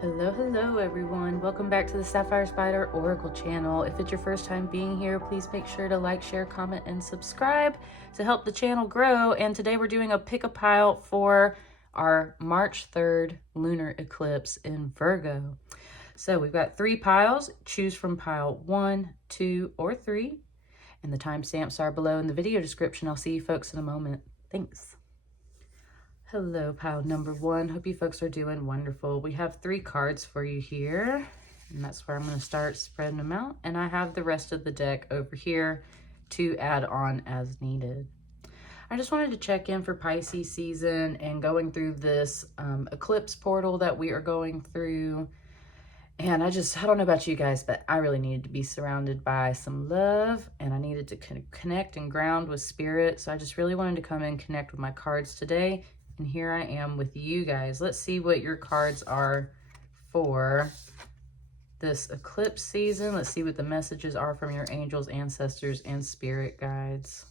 Hello everyone. Welcome back to the Sapphire Spider Oracle channel. If it's your first time being here, please make sure to like, share, comment, and subscribe to help the channel grow. And today we're doing a pick a pile for our March 3rd lunar eclipse in Virgo. So we've got 3 piles. Choose from pile 1, 2, or 3. And the timestamps are below in the video description. I'll see you folks in a moment. Thanks. Hello, pile number 1. Hope you folks are doing wonderful. We have 3 cards for you here, and that's where I'm going to start spreading them out. And I have the rest of the deck over here to add on as needed. I just wanted to check in for Pisces season and going through this eclipse portal that we are going through. And I don't know about you guys, but I really needed to be surrounded by some love, and I needed to connect and ground with spirit. So I just really wanted to come and connect with my cards today. And here I am with you guys. Let's see what your cards are for this eclipse season. Let's see what the messages are from your angels, ancestors, and spirit guides.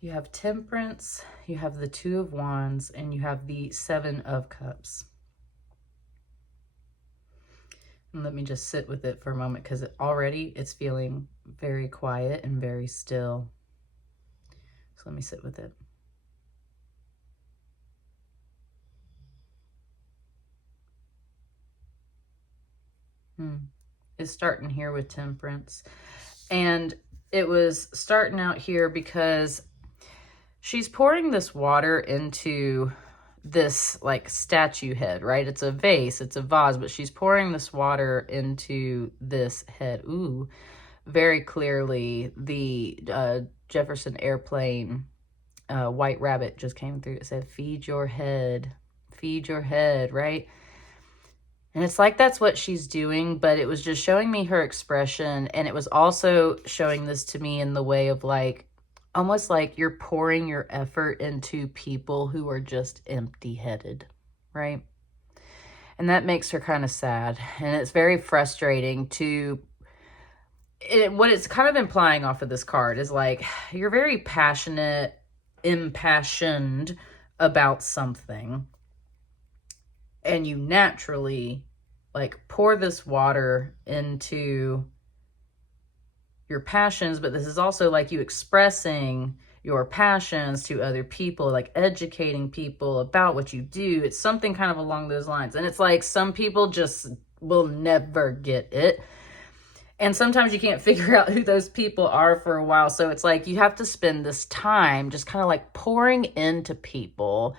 You have Temperance, you have the 2 of Wands, and you have the 7 of Cups. And let me just sit with it for a moment, because already it's feeling very quiet and very still. So let me sit with it. It's starting here with Temperance. And it was starting out here because she's pouring this water into this like statue head, right? It's a vase, it's a vase, but she's pouring this water into this head. Ooh, very clearly the Jefferson Airplane White Rabbit just came through. It said, feed your head, right? And it's like that's what she's doing, but it was just showing me her expression. And it was also showing this to me in the way of like, almost like you're pouring your effort into people who are just empty-headed, right? And that makes her kind of sad. And it's very frustrating to... what it's kind of implying off of this card is like, you're very passionate, impassioned about something, and you naturally like pour this water into your passions, but this is also like you expressing your passions to other people, like educating people about what you do. It's something kind of along those lines. And it's like some people just will never get it. And sometimes you can't figure out who those people are for a while. So it's like you have to spend this time just kind of like pouring into people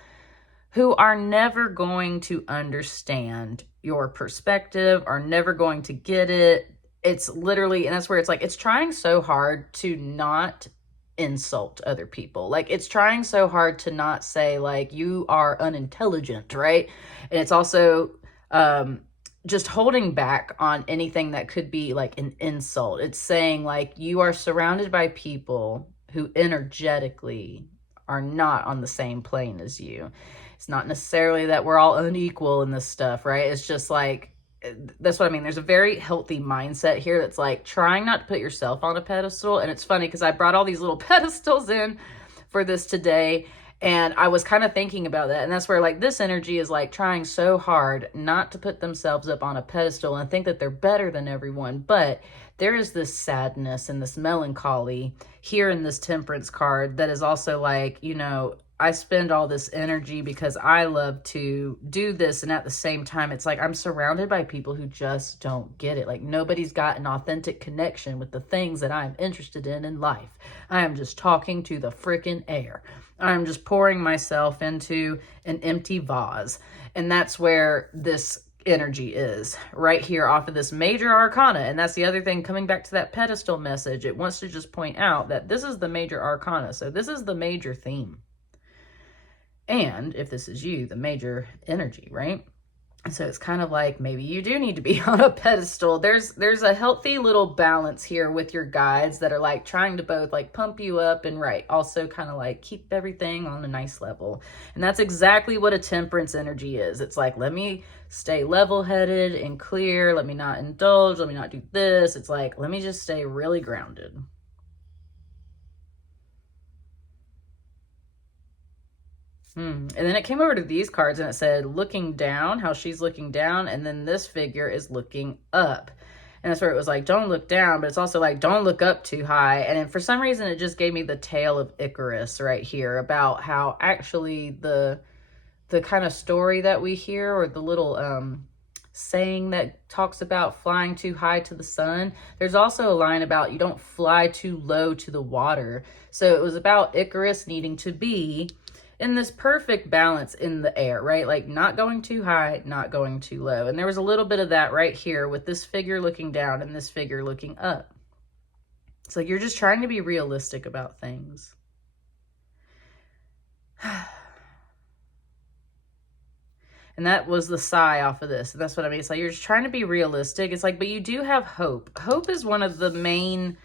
who are never going to understand your perspective, are never going to get it. It's literally, and that's where it's like, it's trying so hard to not insult other people. Like it's trying so hard to not say like, you are unintelligent, right? And it's also, just holding back on anything that could be like an insult. It's saying like you are surrounded by people who energetically are not on the same plane as you. It's not necessarily that we're all unequal in this stuff, right? It's just like, that's what I mean. There's a very healthy mindset here that's like trying not to put yourself on a pedestal. And it's funny because I brought all these little pedestals in for this today. And I was kind of thinking about that. And that's where like this energy is like trying so hard not to put themselves up on a pedestal and think that they're better than everyone. But there is this sadness and this melancholy here in this Temperance card that is also like, you know, I spend all this energy because I love to do this. And at the same time, it's like I'm surrounded by people who just don't get it. Like nobody's got an authentic connection with the things that I'm interested in life. I am just talking to the freaking air. I'm just pouring myself into an empty vase. And that's where this energy is, right here off of this major arcana. And that's the other thing, coming back to that pedestal message, it wants to just point out that this is the major arcana. So this is the major theme. And if this is you, the major energy, right? So it's kind of like maybe you do need to be on a pedestal. There's a healthy little balance here with your guides that are like trying to both like pump you up and right, also kind of like keep everything on a nice level. And that's exactly what a Temperance energy is. It's like, let me stay level-headed and clear. Let me not indulge. Let me not do this. It's like, let me just stay really grounded. And then it came over to these cards and it said looking down, how she's looking down, and then this figure is looking up. And that's where it was like, don't look down, but it's also like, don't look up too high. And then for some reason, it just gave me the tale of Icarus right here, about how actually the kind of story that we hear, or the little saying that talks about flying too high to the sun, there's also a line about you don't fly too low to the water. So it was about Icarus needing to be in this perfect balance in the air, right? Like not going too high, not going too low. And there was a little bit of that right here with this figure looking down and this figure looking up. It's like you're just trying to be realistic about things. And that was the sigh off of this. That's what I mean. It's like you're just trying to be realistic. It's like, but you do have hope. Hope is one of the main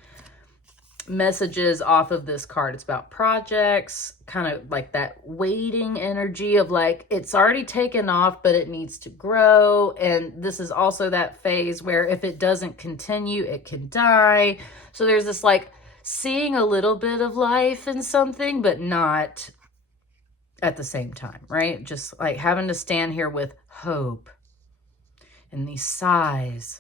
messages off of this card. It's about projects, kind of like that waiting energy of like, it's already taken off, but it needs to grow. And this is also that phase where if it doesn't continue, it can die. So there's this like seeing a little bit of life in something, but not at the same time, right? Just like having to stand here with hope and these sighs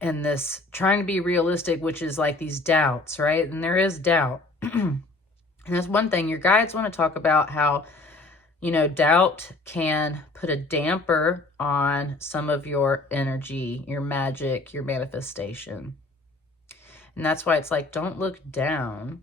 and this trying to be realistic, which is like these doubts, right? And there is doubt. And that's one thing. Your guides want to talk about how, you know, doubt can put a damper on some of your energy, your magic, your manifestation. And that's why it's like, don't look down.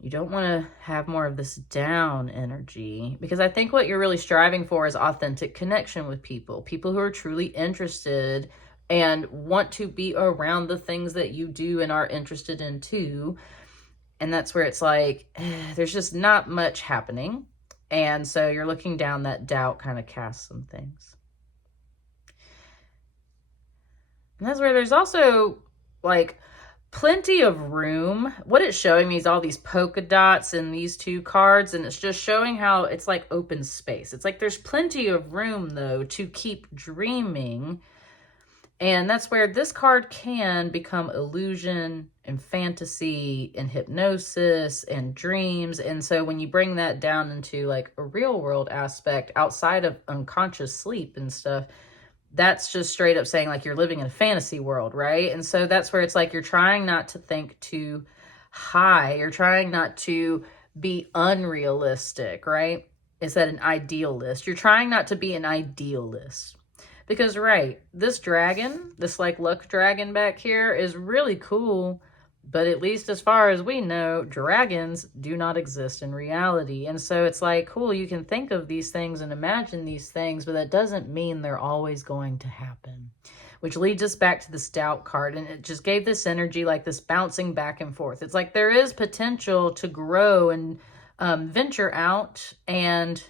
You don't want to have more of this down energy, because I think what you're really striving for is authentic connection with people who are truly interested and want to be around the things that you do and are interested in too. And that's where it's like, there's just not much happening. And so you're looking down, that doubt kind of casts some things. And that's where there's also like plenty of room. What it's showing me is all these polka dots in these two cards, and it's just showing how it's like open space. It's like there's plenty of room though to keep dreaming. And that's where this card can become illusion and fantasy and hypnosis and dreams. And so when you bring that down into like a real world aspect outside of unconscious sleep and stuff, that's just straight up saying like you're living in a fantasy world, right? And so that's where it's like you're trying not to think too high. You're trying not to be unrealistic, right? Is that an idealist? You're trying not to be an idealist. Because, right, this dragon, this like luck dragon back here is really cool. But at least as far as we know, dragons do not exist in reality. And so it's like, cool, you can think of these things and imagine these things, but that doesn't mean they're always going to happen. Which leads us back to this doubt card. And it just gave this energy, like this bouncing back and forth. It's like there is potential to grow and venture out and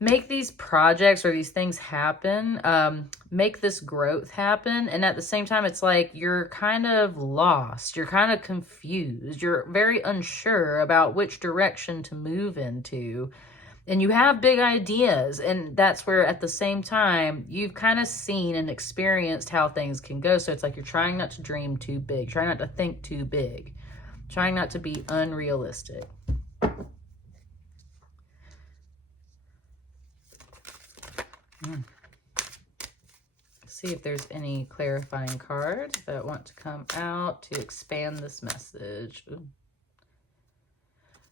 make these projects or these things happen, make this growth happen. And at the same time, it's like you're kind of lost. You're kind of confused. You're very unsure about which direction to move into. And you have big ideas. And that's where at the same time, you've kind of seen and experienced how things can go. So it's like you're trying not to dream too big, trying not to think too big, trying not to be unrealistic. See if there's any clarifying cards that want to come out to expand this message. Ooh.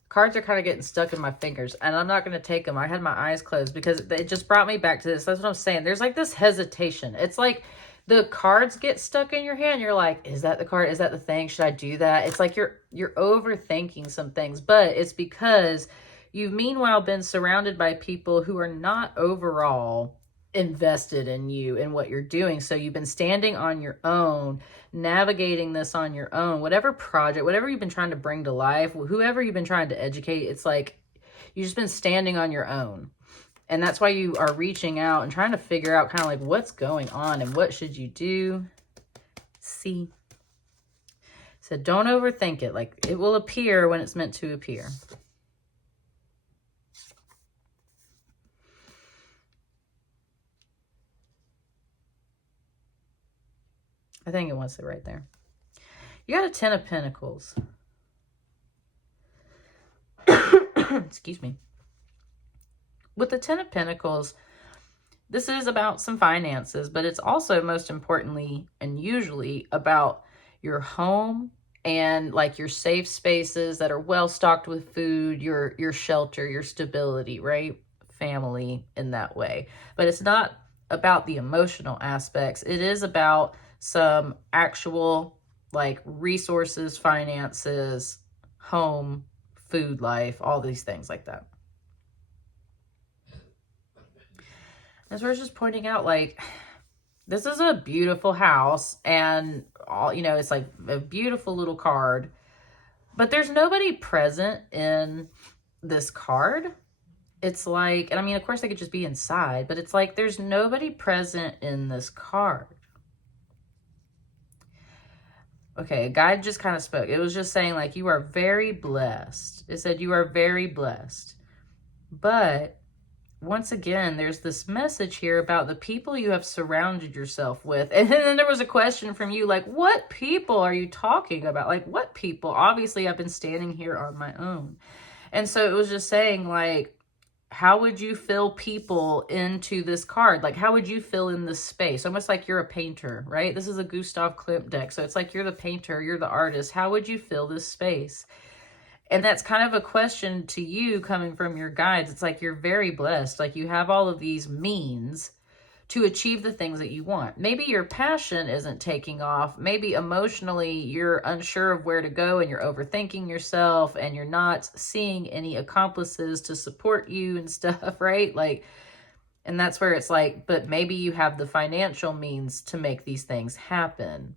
Cards are kind of getting stuck in my fingers, and I'm not going to take them. I had my eyes closed because it just brought me back to this. That's what I'm saying. There's like this hesitation. It's like the cards get stuck in your hand. You're like, is that the card? Is that the thing? Should I do that? It's like you're overthinking some things, but it's because you've meanwhile been surrounded by people who are not overall invested in you and what you're doing. So you've been standing on your own, navigating this on your own, whatever project, whatever you've been trying to bring to life, whoever you've been trying to educate, it's like you've just been standing on your own. And that's why you are reaching out and trying to figure out kind of like what's going on and what should you do. See, so don't overthink it. Like it will appear when it's meant to appear. I think it wants it right there. You got a 10 of Pentacles. excuse me. With the Ten of Pentacles, this is about some finances, but it's also most importantly and usually about your home and like your safe spaces that are well stocked with food, your shelter, your stability, right? Family in that way. But it's not about the emotional aspects. It is about some actual like resources, finances, home, food life, all these things like that. As we're just pointing out, like, this is a beautiful house and all, you know, it's like a beautiful little card, but there's nobody present in this card. It's like, and I mean, of course they could just be inside, but it's like, there's nobody present in this card. Okay, a guide just kind of spoke. It was just saying like, you are very blessed. It said you are very blessed. But once again, there's this message here about the people you have surrounded yourself with. And then there was a question from you, like, what people are you talking about? Like, what people? Obviously, I've been standing here on my own. And so it was just saying, like, how would you fill people into this card? Like, how would you fill in this space? Almost like you're a painter, right? This is a Gustav Klimt deck. So it's like you're the painter, you're the artist. How would you fill this space? And that's kind of a question to you coming from your guides. It's like you're very blessed. Like you have all of these means to achieve the things that you want. Maybe your passion isn't taking off. Maybe emotionally you're unsure of where to go and you're overthinking yourself and you're not seeing any accomplices to support you and stuff, right? Like, and that's where it's like, but maybe you have the financial means to make these things happen.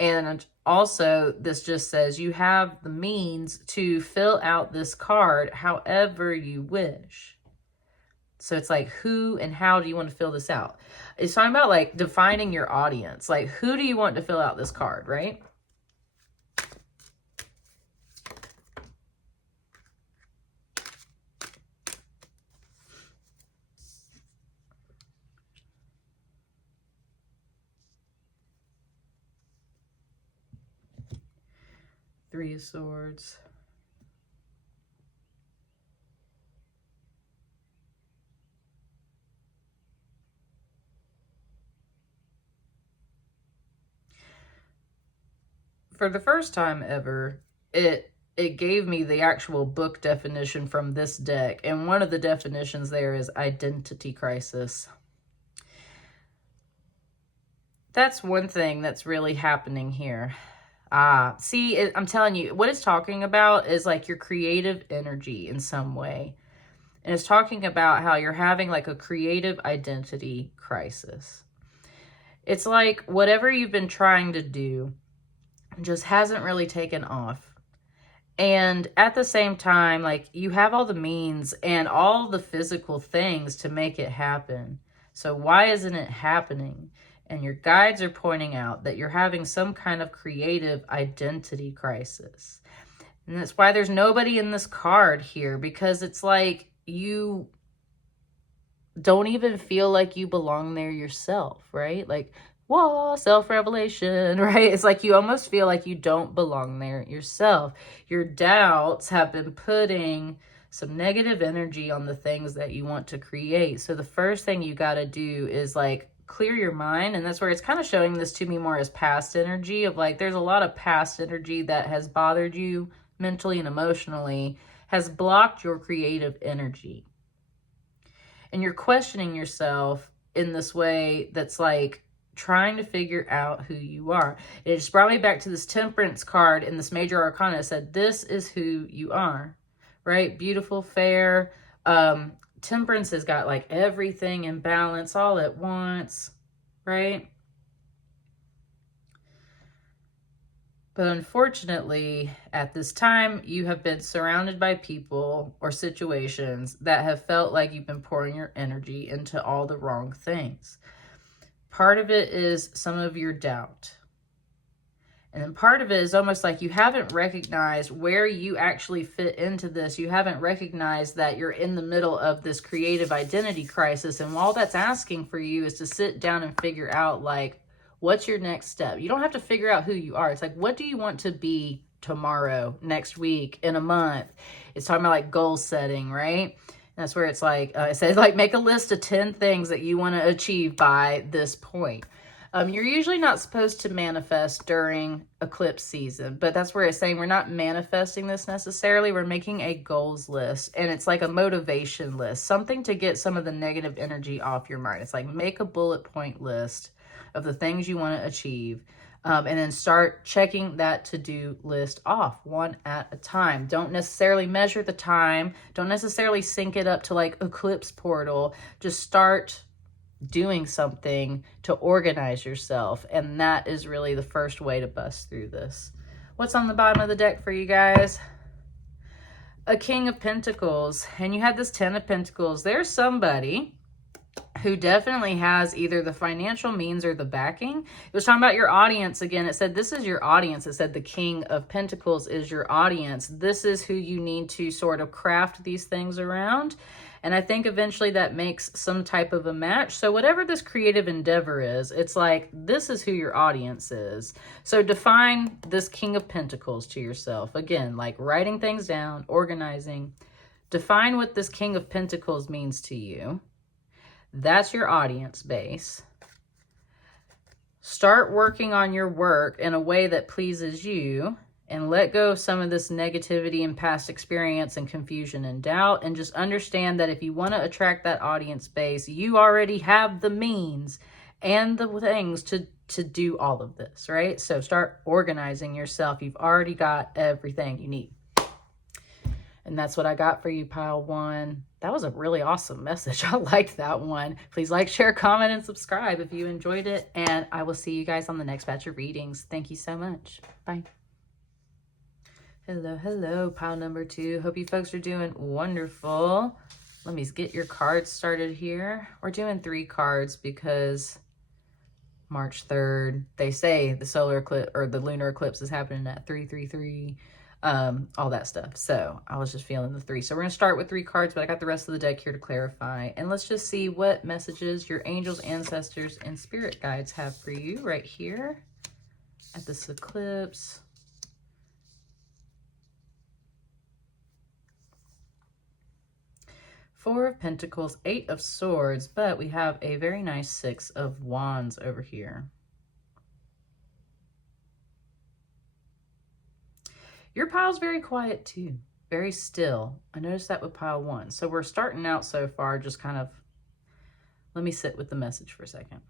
And also, this just says you have the means to fill out this card however you wish. So it's like, who and how do you want to fill this out? It's talking about like defining your audience. Like, who do you want to fill out this card, right? Three of Swords. For the first time ever, it gave me the actual book definition from this deck. And one of the definitions there is identity crisis. That's one thing that's really happening here. See, I'm telling you, what it's talking about is like your creative energy in some way. And it's talking about how you're having like a creative identity crisis. It's like whatever you've been trying to do just hasn't really taken off. And at the same time, like you have all the means and all the physical things to make it happen. So why isn't it happening? And your guides are pointing out that you're having some kind of creative identity crisis. And that's why there's nobody in this card here, because it's like you don't even feel like you belong there yourself, right? Like, whoa, self-revelation, right? It's like you almost feel like you don't belong there yourself. Your doubts have been putting some negative energy on the things that you want to create. So the first thing you got to do is like clear your mind. And that's where it's kind of showing this to me more as past energy of like, there's a lot of past energy that has bothered you mentally and emotionally, has blocked your creative energy. And you're questioning yourself in this way that's like trying to figure out who you are. It just brought me back to this Temperance card in this Major Arcana. It said, this is who you are, right? Beautiful, fair. Temperance has got like everything in balance all at once, right? But unfortunately, at this time, you have been surrounded by people or situations that have felt like you've been pouring your energy into all the wrong things. Part of it is some of your doubt. And then part of it is almost like you haven't recognized where you actually fit into this. You haven't recognized that you're in the middle of this creative identity crisis. And all that's asking for you is to sit down and figure out, like, what's your next step? You don't have to figure out who you are. It's like, what do you want to be tomorrow, next week, in a month. It's talking about like goal setting, right? That's where it's like, it says like make a list of 10 things that you want to achieve by this point. You're usually not supposed to manifest during eclipse season, but that's where it's saying we're not manifesting this necessarily. We're making a goals list, and it's like a motivation list, something to get some of the negative energy off your mind. It's like make a bullet point list of the things you want to achieve, and then start checking that to-do list off one at a time. Don't necessarily measure the time. Don't necessarily sync it up to like Eclipse Portal. Just start doing something to organize yourself, and that is really the first way to bust through this. What's on the bottom of the deck for you guys? A King of Pentacles, and you had this 10 of Pentacles. There's somebody who definitely has either the financial means or the backing. It was talking about your audience again. It said this is your audience. It said the King of Pentacles is your audience. This is who you need to sort of craft these things around. And I think eventually that makes some type of a match. So whatever this creative endeavor is, it's like, this is who your audience is. So define this King of Pentacles to yourself. Again, like writing things down, organizing. Define what this King of Pentacles means to you. That's your audience base. Start working on your work in a way that pleases you, and let go of some of this negativity and past experience and confusion and doubt, and just understand that if you want to attract that audience base, you already have the means and the things to do all of this, right? So start organizing yourself. You've already got everything you need. And that's what I got for you, pile one. That was a really awesome message. I liked that one. Please like, share, comment, and subscribe if you enjoyed it. And I will see you guys on the next batch of readings. Thank you so much. Bye. Hello, hello, pile number 2. Hope you folks are doing wonderful. Let me get your cards started here. We're doing 3 cards because March 3rd, they say the solar eclipse or the lunar eclipse is happening at 333, all that stuff. So I was just feeling the 3. So we're going to start with 3 cards, but I got the rest of the deck here to clarify. And let's just see what messages your angels, ancestors, and spirit guides have for you right here at this eclipse. Four of Pentacles, 8 of Swords, but we have a very nice 6 of Wands over here. Your pile's very quiet too, very still. I noticed that with pile 1. So we're starting out so far just kind of, let me sit with the message for a second.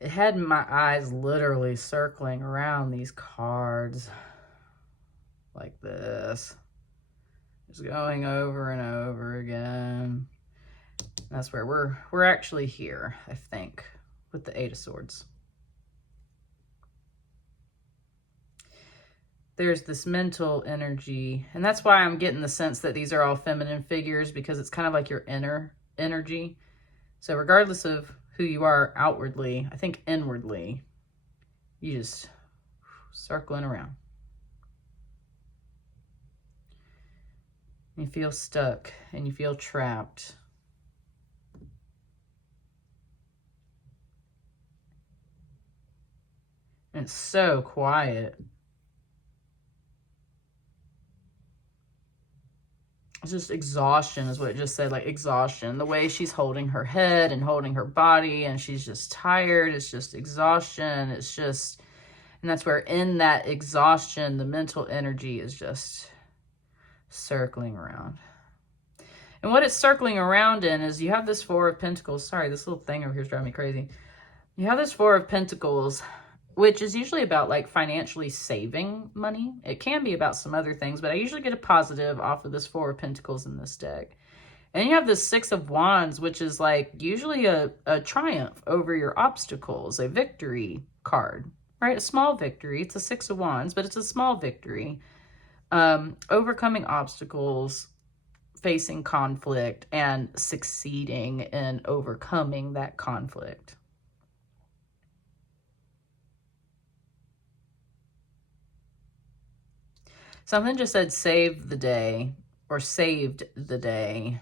It had my eyes literally circling around these cards like this. Just going over and over again. That's where we're actually here, I think, with the 8 of Swords. There's this mental energy, and that's why I'm getting the sense that these are all feminine figures, because it's kind of like your inner energy. So regardless of who you are outwardly, I think inwardly, you just circling around. You feel stuck and you feel trapped. And it's so quiet. It's just exhaustion is what it just said, like exhaustion. The way she's holding her head and holding her body, and she's just tired. It's just exhaustion. It's just, and that's where in that exhaustion, the mental energy is just circling around. And what it's circling around in is you have this 4 of Pentacles. Sorry, this little thing over here is driving me crazy. You have this 4 of Pentacles, which is usually about like financially saving money. It can be about some other things, but I usually get a positive off of this 4 of Pentacles in this deck. And you have this 6 of Wands, which is like usually a triumph over your obstacles, a victory card, right? A small victory. It's a 6 of Wands, but it's a small victory. Overcoming obstacles, facing conflict, and succeeding in overcoming that conflict. Something just said save the day. or saved the day.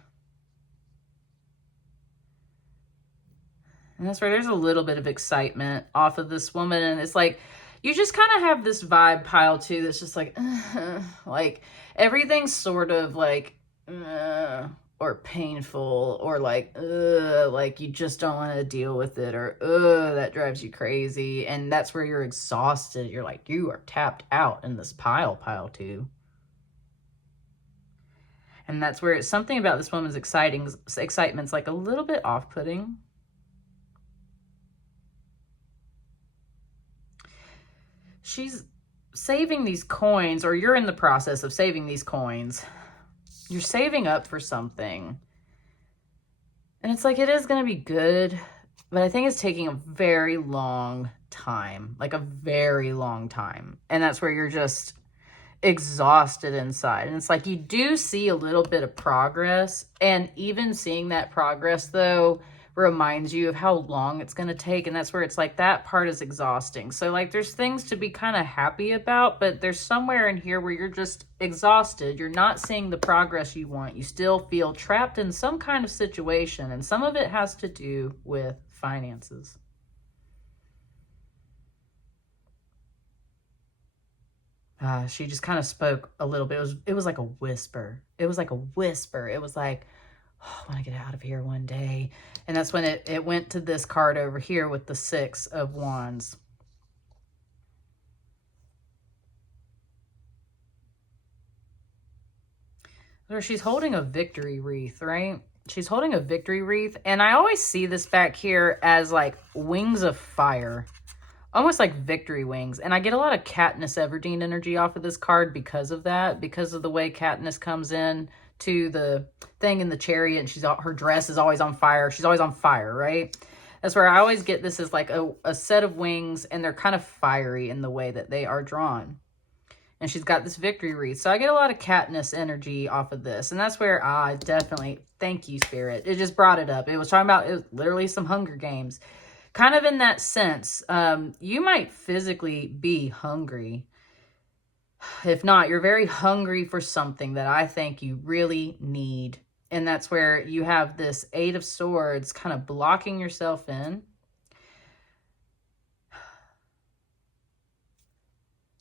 And that's where there's a little bit of excitement off of this woman. And it's like, you just kind of have this vibe pile too that's just like everything's sort of like, or painful, or like you just don't want to deal with it, or that drives you crazy. And that's where you're exhausted. You're like, you are tapped out in this pile too. And that's where it's something about this woman's excitement's like a little bit off-putting. She's saving these coins, or you're in the process of saving these coins. You're saving up for something. And it's like, it is going to be good, but I think it's taking a very long time, like a very long time. And that's where you're just exhausted inside. And it's like, you do see a little bit of progress. And even seeing that progress, though, reminds you of how long it's going to take. And that's where it's like, that part is exhausting. So like, there's things to be kind of happy about, but there's somewhere in here where you're just exhausted. You're not seeing the progress you want. You still feel trapped in some kind of situation. And some of it has to do with finances. She just kind of spoke a little bit. It was like a whisper. It was like a whisper. It was like, oh, I want to get out of here one day. And that's when it went to this card over here with the 6 of Wands. So she's holding a victory wreath, right? She's holding a victory wreath. And I always see this back here as like wings of fire. Almost like victory wings. And I get a lot of Katniss Everdeen energy off of this card because of that. Because of the way Katniss comes in to the thing in the chariot, and her dress is always on fire. She's always on fire, right? That's where I always get this as like a set of wings, and they're kind of fiery in the way that they are drawn. And she's got this victory wreath. So I get a lot of Katniss energy off of this. And that's where I definitely, thank you, Spirit. It just brought it up. It was talking about, it was literally some Hunger Games. Kind of in that sense, you might physically be hungry. If not, you're very hungry for something that I think you really need. And that's where you have this 8 of Swords kind of blocking yourself in.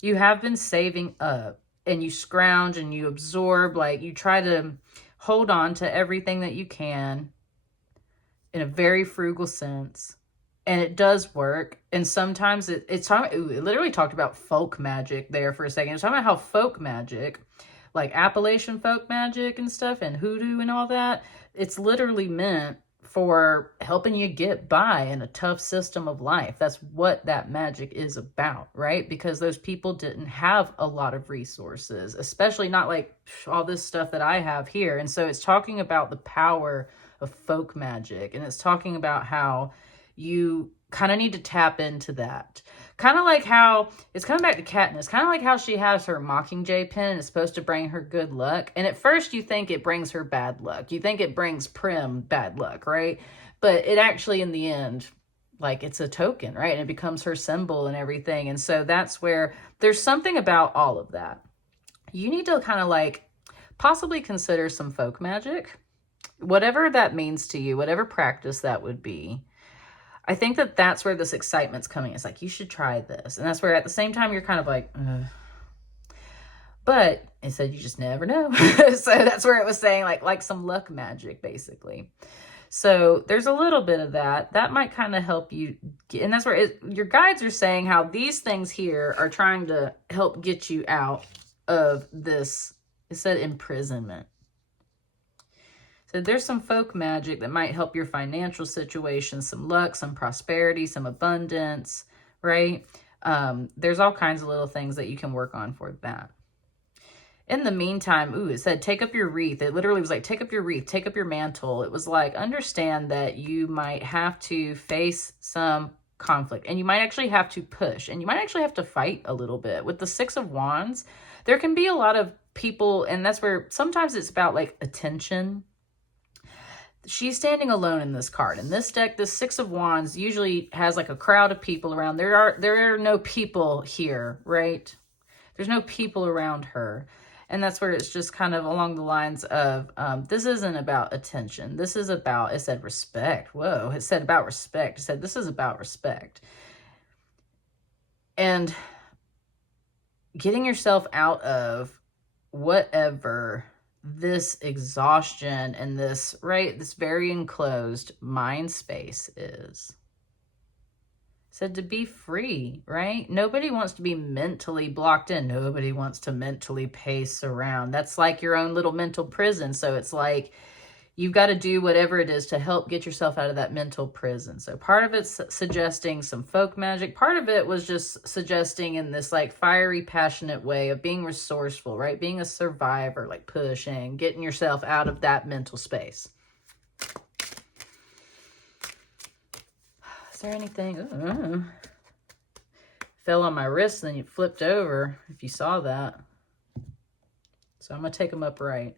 You have been saving up, and you scrounge and you absorb, like you try to hold on to everything that you can in a very frugal sense. And it does work. And sometimes it literally talked about folk magic there for a second. It's talking about how folk magic, like Appalachian folk magic and stuff, and hoodoo and all that, it's literally meant for helping you get by in a tough system of life. That's what that magic is about, right? Because those people didn't have a lot of resources, especially not like all this stuff that I have here. And so it's talking about the power of folk magic. And it's talking about how you kind of need to tap into that. Kind of like how, it's coming back to Katniss, kind of like how she has her Mockingjay pin and it's supposed to bring her good luck. And at first you think it brings her bad luck. You think it brings Prim bad luck, right? But it actually, in the end, like it's a token, right? And it becomes her symbol and everything. And so that's where there's something about all of that. You need to kind of like possibly consider some folk magic, whatever that means to you, whatever practice that would be. I think that that's where this excitement's coming. It's like, you should try this. And that's where at the same time, you're kind of like, ugh. But it said you just never know. So that's where it was saying like some luck magic, basically. So there's a little bit of that. That might kind of help you. And that's where your guides are saying how these things here are trying to help get you out of this, it said imprisonment. So there's some folk magic that might help your financial situation, some luck, some prosperity, some abundance, right? There's all kinds of little things that you can work on for that. In the meantime, it said, take up your wreath. It literally was like, take up your wreath, take up your mantle. It was like, understand that you might have to face some conflict, and you might actually have to push, and you might actually have to fight a little bit. With the 6 of Wands, there can be a lot of people, and that's where sometimes it's about like attention. She's standing alone in this card. In this deck, the 6 of Wands usually has like a crowd of people around. There are no people here, right? There's no people around her. And that's where it's just kind of along the lines of, this isn't about attention. This is about, it said respect. Whoa, it said about respect. It said this is about respect. And getting yourself out of whatever this exhaustion and this, right, this very enclosed mind space is. Said to be free, right? Nobody wants to be mentally blocked in. Nobody wants to mentally pace around. That's like your own little mental prison. So it's like you've got to do whatever it is to help get yourself out of that mental prison. So part of it's suggesting some folk magic. Part of it was just suggesting in this like fiery, passionate way of being resourceful, right? Being a survivor, like pushing, getting yourself out of that mental space. Is there anything? Fell on my wrist and then you flipped over, if you saw that. So I'm going to take them upright.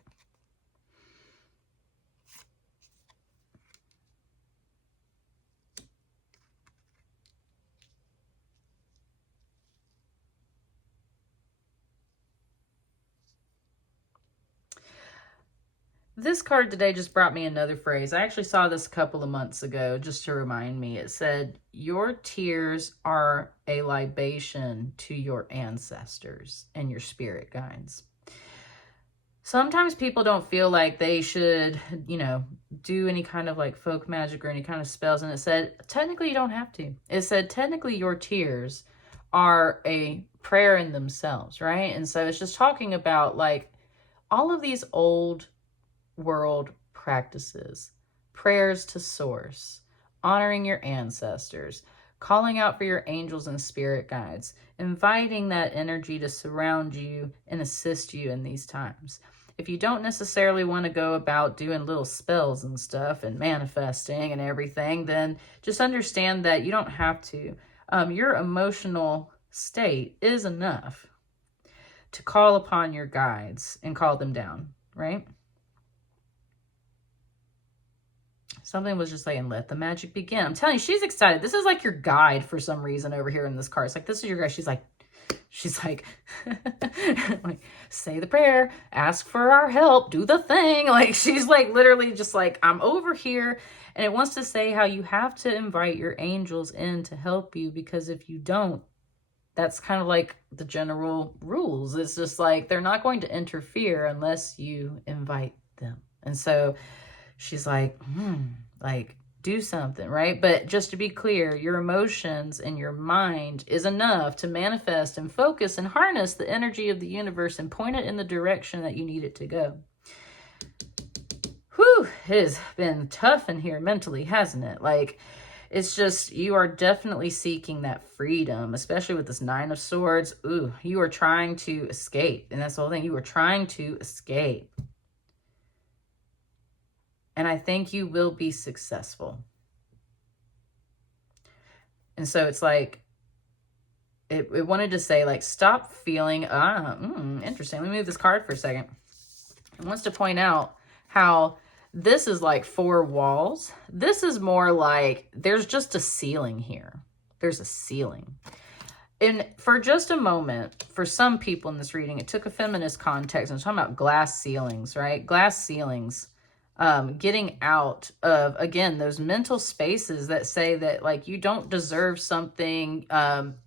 This card today just brought me another phrase. I actually saw this a couple of months ago just to remind me. It said, your tears are a libation to your ancestors and your spirit guides. Sometimes people don't feel like they should, you know, do any kind of like folk magic or any kind of spells. And it said, technically you don't have to. It said, technically your tears are a prayer in themselves, right? And so it's just talking about like all of these old world practices, prayers to source, honoring your ancestors, calling out for your angels and spirit guides, inviting that energy to surround you and assist you in these times. If you don't necessarily want to go about doing little spells and stuff and manifesting and everything, then just understand that you don't have to. Your emotional state is enough to call upon your guides and call them down, right? Something was just saying, let the magic begin. I'm telling you, she's excited. This is like your guide for some reason over here in this card. It's like, this is your guide. She's like, like, say the prayer, ask for our help, do the thing. Like, she's like, literally just like, I'm over here. And it wants to say how you have to invite your angels in to help you, because if you don't, that's kind of like the general rules. It's just like, they're not going to interfere unless you invite them. And so she's like, like, do something, right? But just to be clear, your emotions and your mind is enough to manifest and focus and harness the energy of the universe and point it in the direction that you need it to go. Whew, it has been tough in here mentally, hasn't it? Like, it's just, you are definitely seeking that freedom, especially with this Nine of Swords. Ooh, you are trying to escape. And that's the whole thing. You are trying to escape. And I think you will be successful. And so it's like, it wanted to say, like, stop feeling, interesting. Let me move this card for a second. It wants to point out how this is like 4 walls. This is more like there's just a ceiling here. There's a ceiling. And for just a moment, for some people in this reading, it took a feminist context. I'm talking about glass ceilings, right? Glass ceilings. Getting out of, again, those mental spaces that say that, like, you don't deserve something,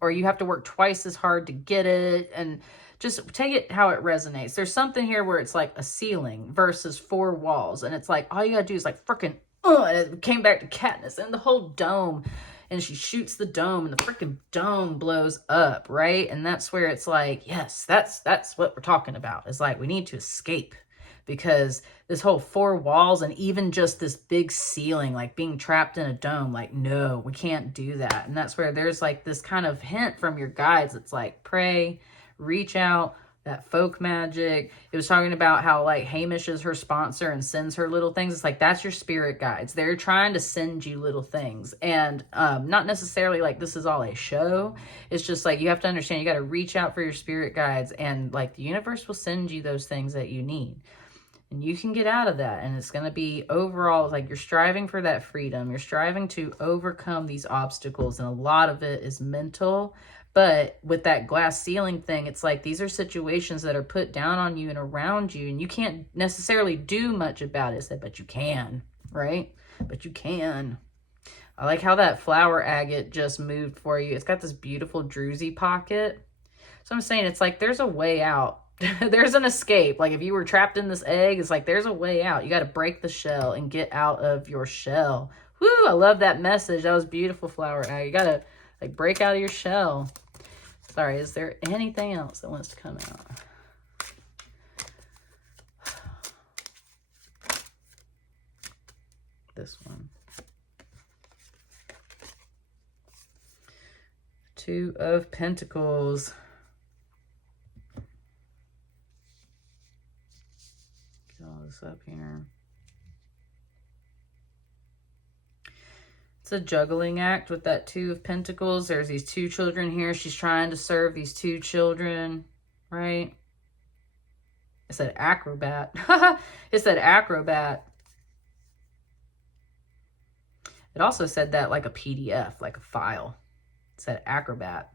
or you have to work twice as hard to get it, and just take it how it resonates. There's something here where it's like a ceiling versus 4 walls, and it's like, all you gotta do is like freaking, and it came back to Katniss, and the whole dome, and she shoots the dome, and the freaking dome blows up, right? And that's where it's like, yes, that's what we're talking about. It's like, we need to escape. Because this whole 4 walls and even just this big ceiling, like being trapped in a dome, like, no, we can't do that. And that's where there's like this kind of hint from your guides. It's like, pray, reach out, that folk magic. It was talking about how like Hamish is her sponsor and sends her little things. It's like, that's your spirit guides. They're trying to send you little things. And not necessarily like this is all a show. It's just like, you have to understand, you got to reach out for your spirit guides, and like the universe will send you those things that you need. And you can get out of that. And it's going to be overall, like, you're striving for that freedom. You're striving to overcome these obstacles. And a lot of it is mental But with that glass ceiling thing, it's like these are situations that are put down on you and around you, and you can't necessarily do much about it. So, but you can, right? But you can. I like how that flower agate just moved for you. It's got this beautiful druzy pocket. So I'm saying it's like there's a way out. There's an escape. Like if you were trapped in this egg, it's like there's a way out. You got to break the shell and get out of your shell. Woo, I love that message. That was beautiful, flower agate. You got to like break out of your shell. Sorry, is there anything else that wants to come out? This one. Two of Pentacles. Get all this up here. It's a juggling act with that Two of Pentacles. There's these two children here. She's trying to serve these two children, right? It said acrobat. It said acrobat. It also said that like a PDF, like a file. It said acrobat.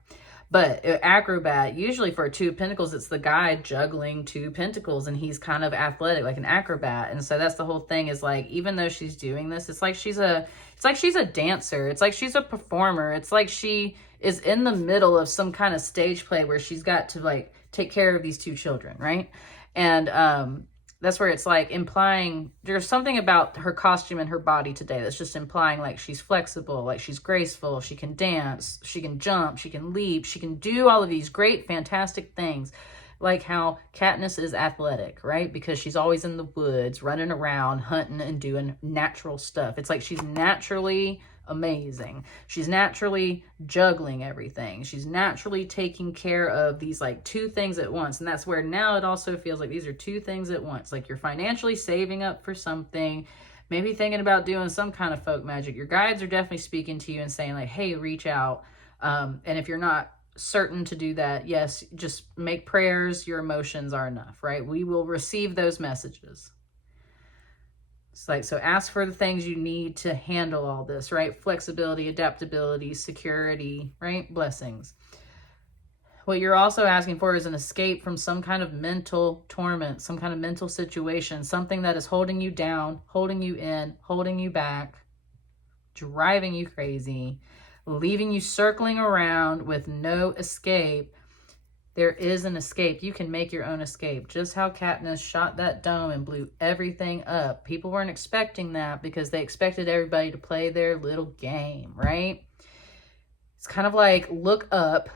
But acrobat, usually for a Two of Pentacles, it's the guy juggling two pentacles, and he's kind of athletic, like an acrobat. And so that's the whole thing, is like, even though she's doing this, it's like she's a dancer. It's like she's a performer. It's like she is in the middle of some kind of stage play where she's got to like take care of these two children, right? And that's where it's like implying there's something about her costume and her body today that's just implying like she's flexible, like she's graceful, she can dance, she can jump, she can leap, she can do all of these great, fantastic things. Like how Katniss is athletic, right? Because she's always in the woods, running around, hunting and doing natural stuff. It's like she's naturally amazing. She's naturally juggling everything. She's naturally taking care of these like two things at once. And that's where now it also feels like these are two things at once. Like you're financially saving up for something, maybe thinking about doing some kind of folk magic. Your guides are definitely speaking to you and saying like, hey, reach out. And if you're not certain to do that, yes, just make prayers. Your emotions are enough, right? We will receive those messages. It's like, so ask for the things you need to handle all this, right? Flexibility, adaptability, security, right? Blessings. What you're also asking for is an escape from some kind of mental torment, some kind of mental situation, something that is holding you down, holding you in, holding you back, driving you crazy, leaving you circling around with no escape. There is an escape. You can make your own escape. Just how Katniss shot that dome and blew everything up. People weren't expecting that because they expected everybody to play their little game, right? It's kind of like look up.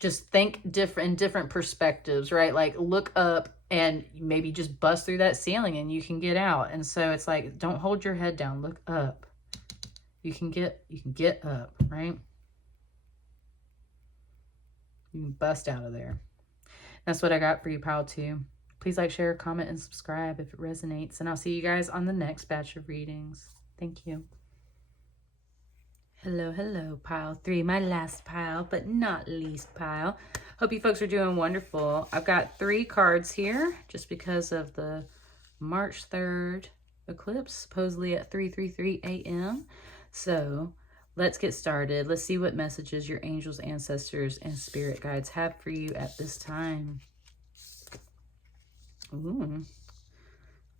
Just think in different perspectives, right? Like look up and maybe just bust through that ceiling and you can get out. And so it's like, don't hold your head down. Look up. You can get up, right? You can bust out of there. That's what I got for you, pile 2. Please like, share, comment, and subscribe if it resonates. And I'll see you guys on the next batch of readings. Thank you. Hello, hello, pile 3. My last pile, but not least pile. Hope you folks are doing wonderful. I've got 3 cards here just because of the March 3rd eclipse, supposedly at 3:33 a.m. So let's get started. Let's see what messages your angels, ancestors, and spirit guides have for you at this time. Ooh,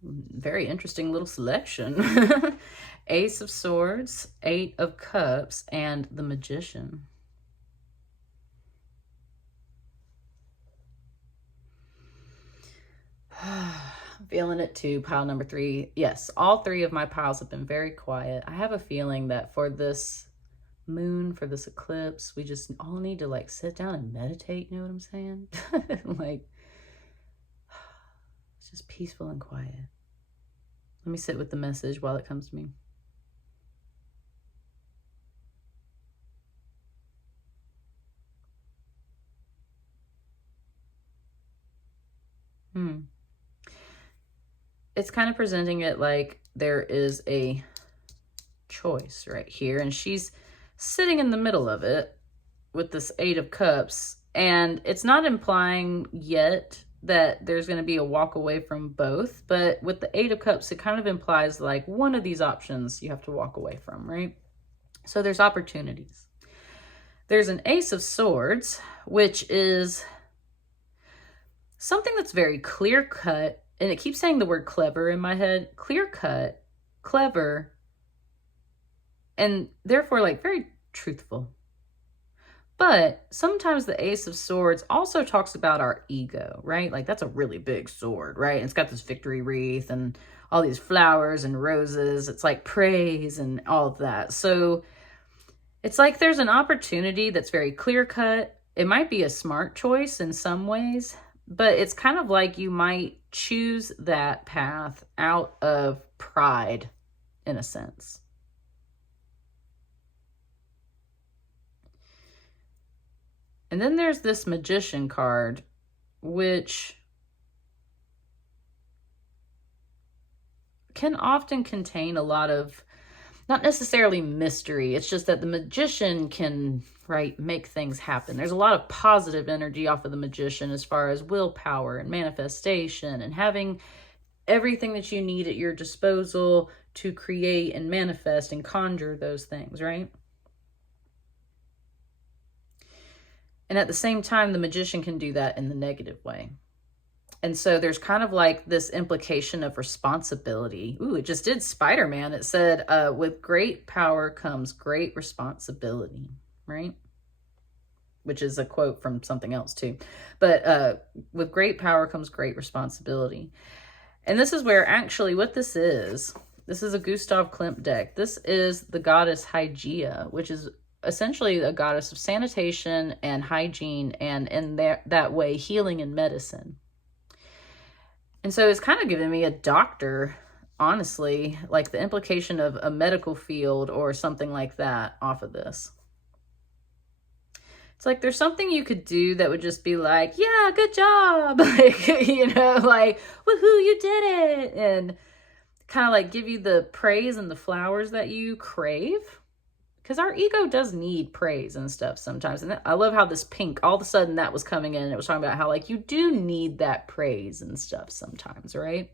very interesting little selection. Ace of Swords, 8 of Cups, and the Magician. Feeling it too, pile number 3. Yes, all 3 of my piles have been very quiet. I have a feeling that for this moon, for this eclipse, we just all need to like sit down and meditate, you know what I'm saying? Like, it's just peaceful and quiet. Let me sit with the message while it comes to me. It's kind of presenting it like there is a choice right here, and she's sitting in the middle of it with this 8 of Cups, and it's not implying yet that there's going to be a walk away from both, but with the 8 of Cups, it kind of implies like one of these options you have to walk away from, right? So there's opportunities. There's an Ace of Swords, which is something that's very clear-cut, and it keeps saying the word clever in my head. Clear-cut, clever, and therefore like very truthful. But sometimes the Ace of Swords also talks about our ego, right? Like that's a really big sword, right? And it's got this victory wreath and all these flowers and roses. It's like praise and all of that. So it's like there's an opportunity that's very clear-cut. It might be a smart choice in some ways, but it's kind of like you might choose that path out of pride in a sense. And then there's this Magician card, which can often contain a lot of, not necessarily mystery. It's just that the Magician can, right, make things happen. There's a lot of positive energy off of the Magician as far as willpower and manifestation and having everything that you need at your disposal to create and manifest and conjure those things, right? And at the same time, the Magician can do that in the negative way. And so there's kind of like this implication of responsibility. Ooh, it just did Spider-Man. It said, with great power comes great responsibility, right? Which is a quote from something else too. But with great power comes great responsibility. And this is where actually what this is a Gustav Klimt deck. This is the goddess Hygeia, which is essentially a goddess of sanitation and hygiene, and in that way, healing and medicine. And so it's kind of giving me a doctor, honestly, like the implication of a medical field or something like that off of this. It's like there's something you could do that would just be like, yeah, good job. Like, you know, like, woohoo, you did it. And kind of like give you the praise and the flowers that you crave. Because our ego does need praise and stuff sometimes. And I love how this pink, all of a sudden that was coming in. And it was talking about how like you do need that praise and stuff sometimes, right?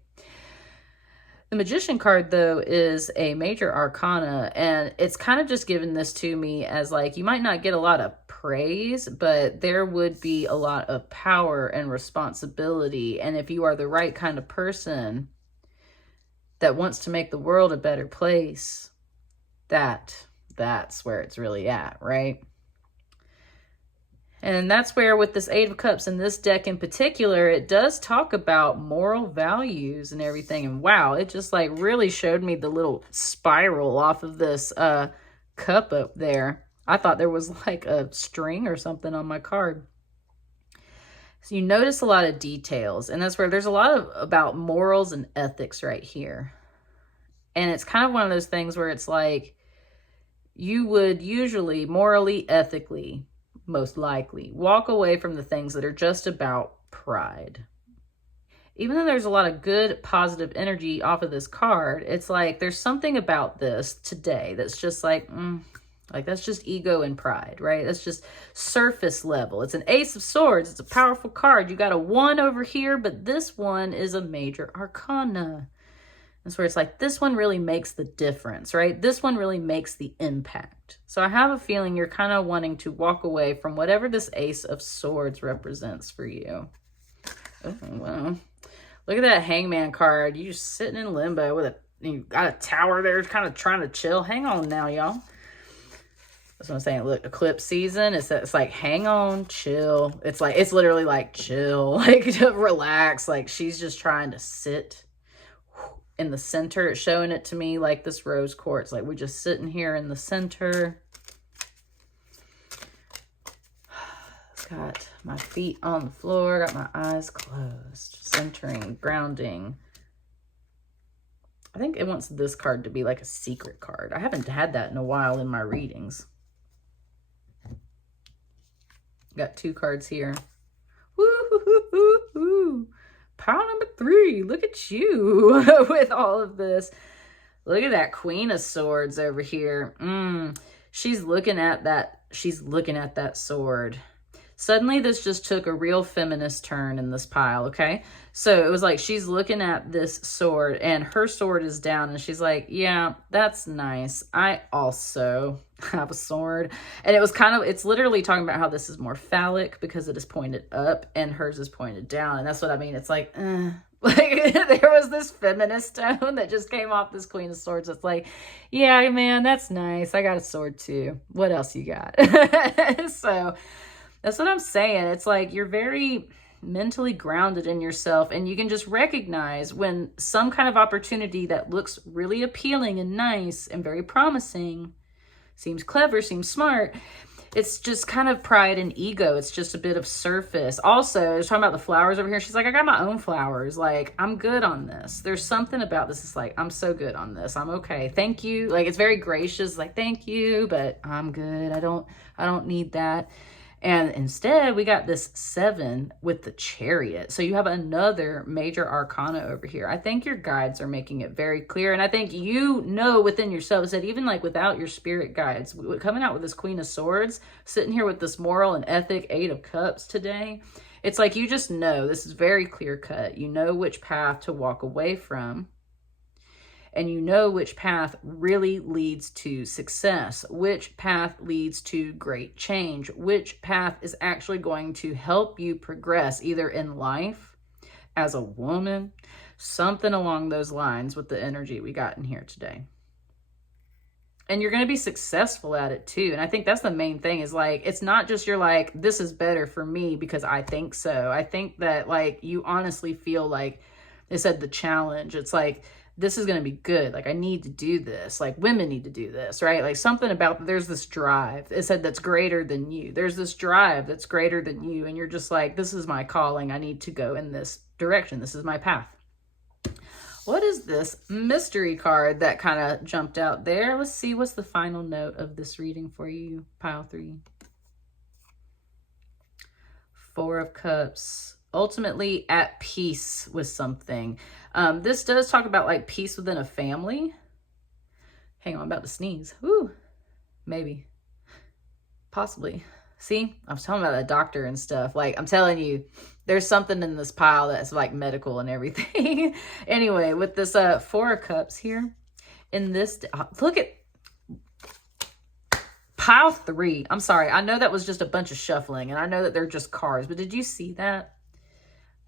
The Magician card, though, is a major arcana. And it's kind of just given this to me as like, you might not get a lot of praise, but there would be a lot of power and responsibility. And if you are the right kind of person that wants to make the world a better place, that's where it's really at, right? And that's where with this Eight of Cups and this deck in particular, it does talk about moral values and everything. And wow, it just like really showed me the little spiral off of this cup up there. I thought there was like a string or something on my card. So you notice a lot of details, and that's where there's a lot about morals and ethics right here. And it's kind of one of those things where it's like, you would usually, morally, ethically, most likely, walk away from the things that are just about pride. Even though there's a lot of good, positive energy off of this card, it's like there's something about this today that's just like that's just ego and pride, right? That's just surface level. It's an Ace of Swords. It's a powerful card. You got a 1 over here, but this one is a major arcana. That's where it's like, this one really makes the difference, right? This one really makes the impact. So I have a feeling you're kind of wanting to walk away from whatever this Ace of Swords represents for you. Oh, wow. Look at that Hangman card. You're just sitting in limbo you got a tower there kind of trying to chill. Hang on now, y'all. That's what I'm saying. Look, eclipse season. It's like, hang on, chill. It's like, it's literally like, chill, like, relax. Like, she's just trying to sit in the center. It's showing it to me like this rose quartz. Like, we're just sitting here in the center. Got my feet on the floor. Got my eyes closed. Centering, grounding. I think it wants this card to be like a secret card. I haven't had that in a while in my readings. Got 2 cards here. Woo-hoo-hoo-hoo-hoo. Pile number 3. Look at you with all of this. Look at that Queen of Swords over here. She's looking at that. She's looking at that sword. Suddenly this just took a real feminist turn in this pile, okay? So it was like she's looking at this sword and her sword is down and she's like, yeah, that's nice. I also have a sword. And it was kind of, it's literally talking about how this is more phallic because it is pointed up and hers is pointed down. And that's what I mean. It's like, like there was this feminist tone that just came off this Queen of Swords. It's like, yeah, man, that's nice. I got a sword too. What else you got? So that's what I'm saying. It's like you're very mentally grounded in yourself and you can just recognize when some kind of opportunity that looks really appealing and nice and very promising, seems clever, seems smart, it's just kind of pride and ego. It's just a bit of surface. Also, I was talking about the flowers over here. She's like, I got my own flowers. Like, I'm good on this. There's something about this. It's like, I'm so good on this. I'm okay. Thank you. Like, it's very gracious. Like, thank you, but I'm good. I don't need that. And instead, we got this 7 with the Chariot. So you have another major arcana over here. I think your guides are making it very clear. And I think you know within yourself that even like without your spirit guides, coming out with this Queen of Swords, sitting here with this moral and ethic 8 of Cups today, it's like you just know this is very clear cut. You know which path to walk away from. And you know which path really leads to success, which path leads to great change, which path is actually going to help you progress either in life, as a woman, something along those lines with the energy we got in here today. And you're going to be successful at it too. And I think that's the main thing is like, it's not just you're like, this is better for me because I think so. I think that like you honestly feel like they said the challenge. It's like, this is going to be good. Like, I need to do this. Like, women need to do this, right? Like, something about, there's this drive. It said that's greater than you. There's this drive that's greater than you. And you're just like, this is my calling. I need to go in this direction. This is my path. What is this mystery card that kind of jumped out there? Let's see. What's the final note of this reading for you, pile 3? 4 of Cups. Ultimately at peace with something. This does talk about like peace within a family. Hang on, I'm about to sneeze. Woo, maybe, possibly. See, I was talking about a doctor and stuff. Like, I'm telling you, there's something in this pile that's like medical and everything. Anyway, with this 4 of Cups here, in this, look at pile 3. I'm sorry. I know that was just a bunch of shuffling and I know that they're just cards, but did you see that?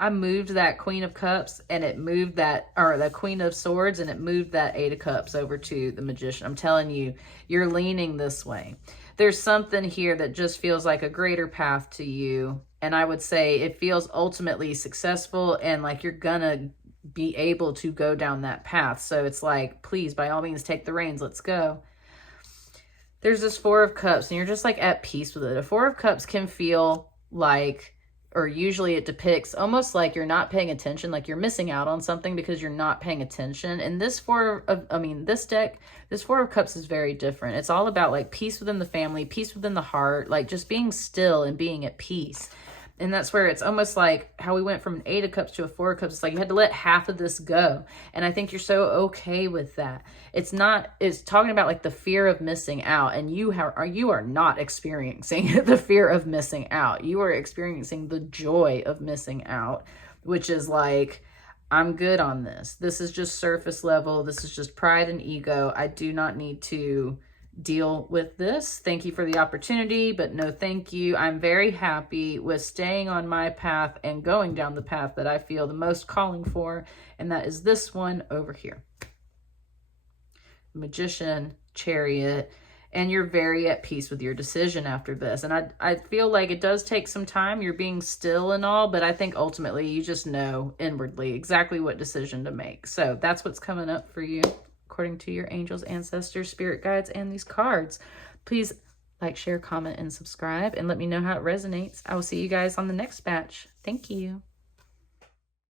I moved that Queen of Cups and it moved that, or the Queen of Swords, and it moved that 8 of Cups over to the Magician. I'm telling you, you're leaning this way. There's something here that just feels like a greater path to you. And I would say it feels ultimately successful and like you're gonna be able to go down that path. So it's like, please, by all means, take the reins. Let's go. There's this 4 of Cups and you're just like at peace with it. A 4 of Cups can feel like, or usually it depicts almost like you're not paying attention, like you're missing out on something because you're not paying attention. And this this deck, this 4 of Cups is very different. It's all about like peace within the family, peace within the heart, like just being still and being at peace. And that's where it's almost like how we went from an 8 of Cups to a 4 of Cups. It's like you had to let half of this go. And I think you're so okay with that. It's talking about like the fear of missing out. And you are not experiencing the fear of missing out. You are experiencing the joy of missing out, which is like, I'm good on this. This is just surface level. This is just pride and ego. I do not need to deal with this. Thank you for the opportunity, but no thank you. I'm very happy with staying on my path and going down the path that I feel the most calling for, and that is this one over here. Magician, Chariot, and you're very at peace with your decision after this. And I feel like it does take some time. You're being still and all, but I think ultimately you just know inwardly exactly what decision to make. So that's what's coming up for you, according to your angels, ancestors, spirit guides, and these cards. Please like, share, comment, and subscribe, and let me know how it resonates. I will see you guys on the next batch. Thank you.